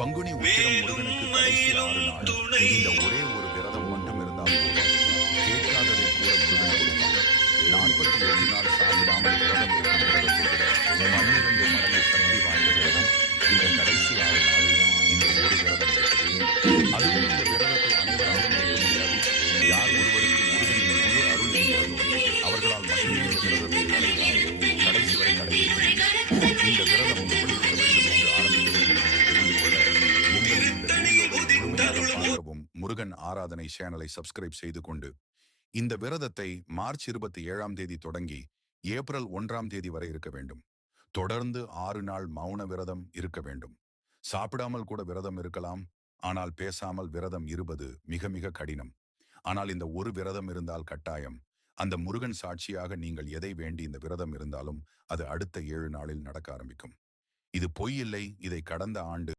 பங்குனி உத்திரம் முருகனுக்கு கடைசி 6 நாள் இந்த ஒரே ஒரு விரதம் மட்டும் இருந்தால் போதும். கேட்காததை கூட முருகன் கொடுப்பான். 48 நாள் சாப்பிடாமல் விரதம் இருக்கும் விரதத்தை விட 12 மடங்கு சக்தி வாய்ந்த விரதம் இந்த கடைசி 6 நாளில் இந்த ஒரு விரதம் இருக்குது. அதுவும் இந்த விரதத்தை அனைவராலும் இருக்க முடியாது. யார் ஒருவருக்கு முருகனின் முழு அருள் இருக்கிறதோ அவர்களால் மட்டுமே இந்த விரதத்தை கடைசி வரை கடைபிடிக்க இந்த விரதம் எப்படி இருக்க வேண்டும் என்று ஆரம்பிக்க முருகன் ஆராதனை சேனலை சப்ஸ்கிரைப் செய்து கொண்டு இந்த விரதத்தை மார்ச் 27ஆம் தேதி தொடங்கி ஏப்ரல் 1ஆம் தேதி வரை இருக்க வேண்டும். தொடர்ந்து 6 நாள் மௌன விரதம் இருக்க வேண்டும். சாப்பிடாமல் கூட விரதம் இருக்கலாம். ஆனால் பேசாமல் விரதம் இருப்பது மிக மிக கடினம். ஆனால் இந்த ஒரு விரதம் இருந்தால் கட்டாயம் அந்த முருகன் சாட்சியாக நீங்கள் எதை வேண்டி இந்த விரதம் இருந்தாலும் அது அடுத்த 7 நாளில் நடக்க ஆரம்பிக்கும். இது பொய் இல்லை. இதை கடந்த ஆண்டு